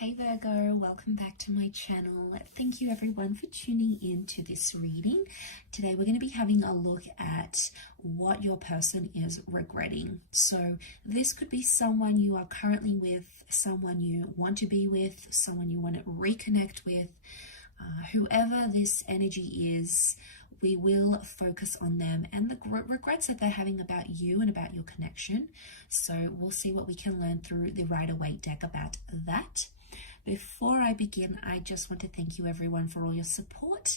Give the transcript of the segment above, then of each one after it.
Hey Virgo, welcome back to my channel. Thank you everyone for tuning in to this reading. Today we're going to be having a look at what your person is regretting. So this could be someone you are currently with, someone you want to be with, someone you want to reconnect with. Whoever this energy is, we will focus on them and the regrets that they're having about you and about your connection. So we'll see what we can learn through the Rider-Waite deck about that. Before I begin, I just want to thank you everyone for all your support.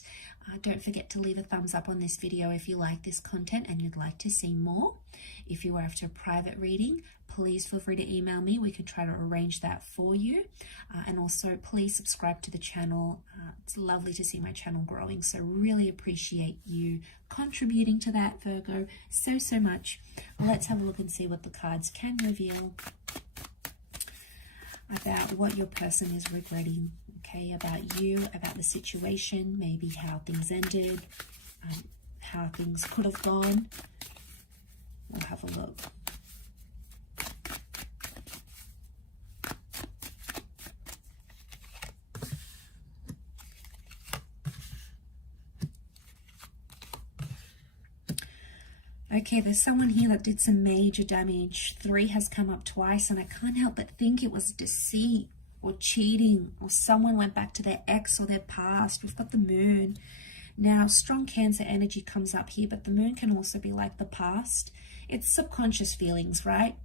Don't forget to leave a thumbs up on this video if you like this content and you'd like to see more. If you are after a private reading, please feel free to email me. We can try to arrange that for you. And also please subscribe to the channel. It's lovely to see my channel growing, so really appreciate you contributing to that, Virgo, so much. Let's have a look and see what the cards can reveal about what your person is regretting, okay, about you, about the situation, maybe how things ended, how things could have gone. We'll have a look. Okay, there's someone here that did some major damage. 3 has come up twice, and I can't help but think it was deceit or cheating, or someone went back to their ex or their past. We've got the moon. Now, strong Cancer energy comes up here, but the moon can also be like the past. It's subconscious feelings, right?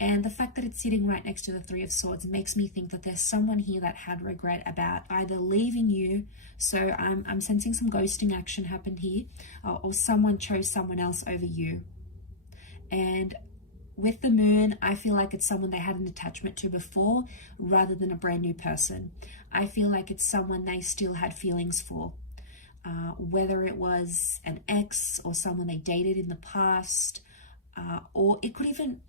And the fact that it's sitting right next to the 3 of Swords makes me think that there's someone here that had regret about either leaving you, so I'm sensing some ghosting action happened here, or someone chose someone else over you. And with the moon, I feel like it's someone they had an attachment to before rather than a brand new person. I feel like it's someone they still had feelings for, whether it was an ex or someone they dated in the past, or it could even...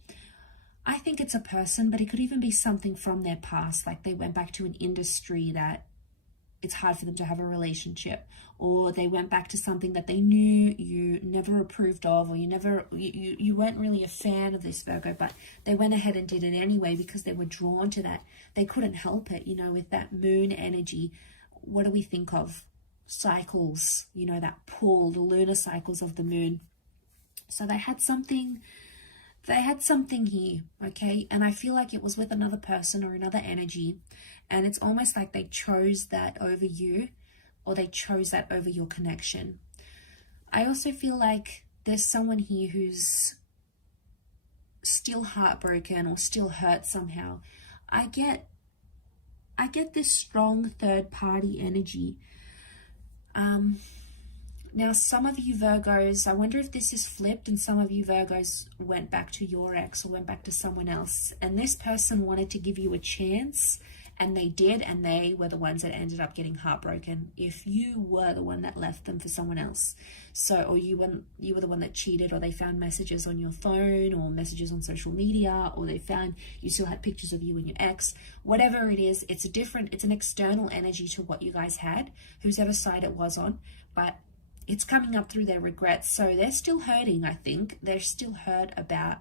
I think it's a person, but it could even be something from their past, like they went back to an industry that it's hard for them to have a relationship, or they went back to something that they knew you never approved of, or you weren't really a fan of this, Virgo, but they went ahead and did it anyway because they were drawn to that. They couldn't help it, you know, with that moon energy. What do we think of? Cycles, you know, that pull, the lunar cycles of the moon. So they had something here, okay? And I feel like it was with another person or another energy, and it's almost like they chose that over you, or they chose that over your connection. I also feel like there's someone here who's still heartbroken or still hurt somehow. I get this strong third party energy. Now, some of you Virgos, I wonder if this is flipped and some of you Virgos went back to your ex or went back to someone else, and this person wanted to give you a chance, and they did, and they were the ones that ended up getting heartbroken if you were the one that left them for someone else. So, or you were the one that cheated, or they found messages on your phone or messages on social media, or they found you still had pictures of you and your ex. Whatever it is, it's an external energy to what you guys had, whoever side it was on, but it's coming up through their regrets. So they're still hurting, I think. They're still hurt about,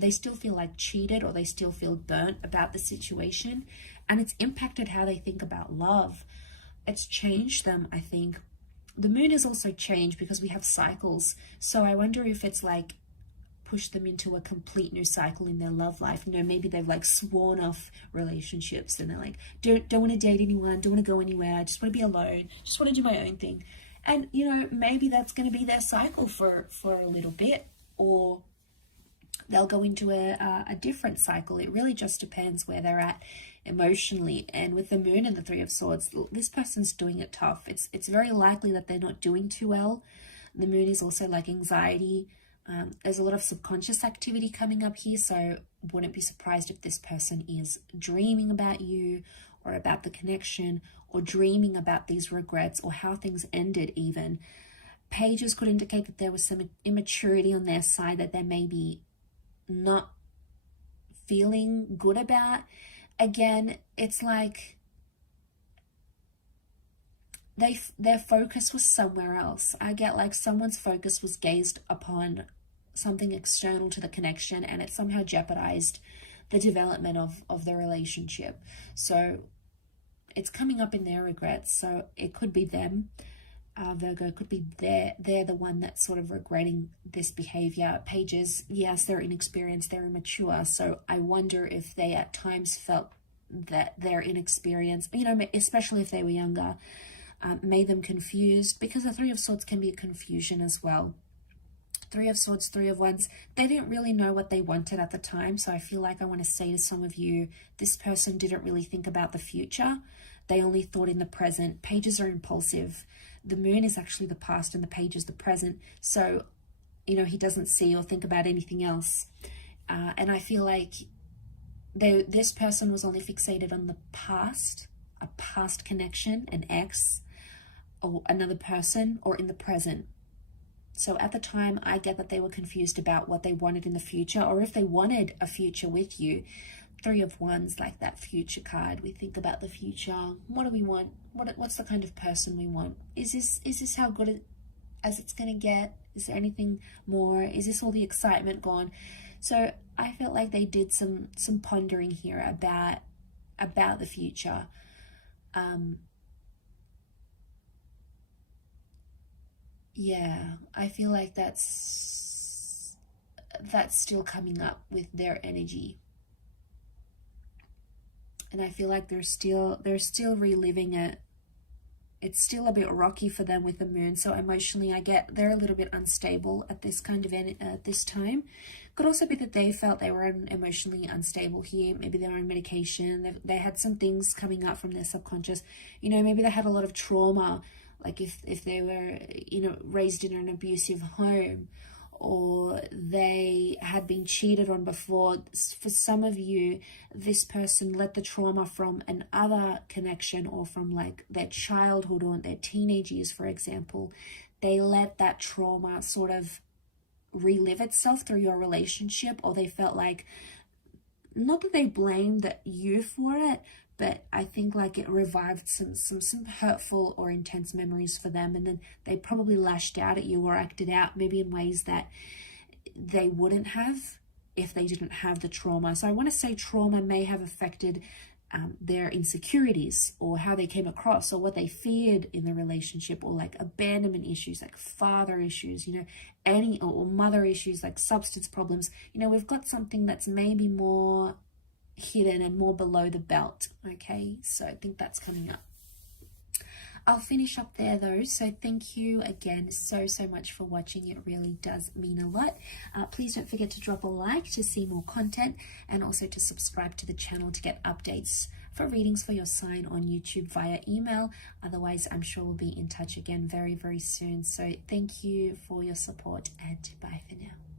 they still feel like cheated, or they still feel burnt about the situation. And it's impacted how they think about love. It's changed them, I think. The moon has also changed because we have cycles. So I wonder if it's like pushed them into a complete new cycle in their love life. You know, maybe they've like sworn off relationships and they're like, don't want to date anyone, don't want to go anywhere, I just want to be alone, just want to do my own thing. And, you know, maybe that's going to be their cycle for a little bit, or they'll go into a different cycle. It really just depends where they're at emotionally. And with the moon and the 3 of Swords, this person's doing it tough. It's very likely that they're not doing too well. The moon is also like anxiety. There's a lot of subconscious activity coming up here, so wouldn't be surprised if this person is dreaming about you or about the connection, or dreaming about these regrets or how things ended even. Pages could indicate that there was some immaturity on their side that they may be not feeling good about. Again, it's like their focus was somewhere else. I get like someone's focus was gazed upon something external to the connection, and it somehow jeopardized the development of the relationship. So it's coming up in their regrets. So it could be them, Virgo, could be they're the one that's sort of regretting this behavior. Pages, yes, they're inexperienced, they're immature. So I wonder if they at times felt that their inexperience, you know, especially if they were younger, made them confused, because the Three of Swords can be a confusion as well. Three of Swords, Three of Wands, they didn't really know what they wanted at the time. So I feel like I want to say to some of you, this person didn't really think about the future. They only thought in the present. Pages are impulsive. The moon is actually the past and the page is the present. So, you know, he doesn't see or think about anything else. And I feel like this person was only fixated on the past, a past connection, an ex, or another person, or in the present. So at the time, I get that they were confused about what they wanted in the future, or if they wanted a future with you. Three of Wands, like that future card. We think about the future. What do we want? What's the kind of person we want? Is this how good as it's going to get? Is there anything more? Is this all the excitement gone? So I felt like they did some pondering here about the future. Yeah, I feel like that's still coming up with their energy. And I feel like they're still reliving it. It's still a bit rocky for them with the moon. So emotionally, I get they're a little bit unstable at this kind of this time. Could also be that they felt they were emotionally unstable here. Maybe they're on medication. They had some things coming up from their subconscious. You know, maybe they had a lot of trauma. Like if they were, you know, raised in an abusive home, or they had been cheated on before. For some of you, this person let the trauma from another connection, or from like their childhood or their teenage years, for example. They let that trauma sort of relive itself through your relationship, or they felt like, not that they blamed you for it, but I think like it revived some hurtful or intense memories for them, and then they probably lashed out at you or acted out maybe in ways that they wouldn't have if they didn't have the trauma. So I want to say trauma may have affected their insecurities, or how they came across, or what they feared in the relationship, or like abandonment issues, like father issues, you know, or mother issues, like substance problems. You know, we've got something that's maybe more hidden and more below the belt. Okay, so I think that's coming up. I'll finish up there though. So thank you again so much for watching. It really does mean a lot. Please don't forget to drop a like to see more content, and also to subscribe to the channel to get updates for readings for your sign on YouTube via email. Otherwise, I'm sure we'll be in touch again very soon. So thank you for your support, and bye for now.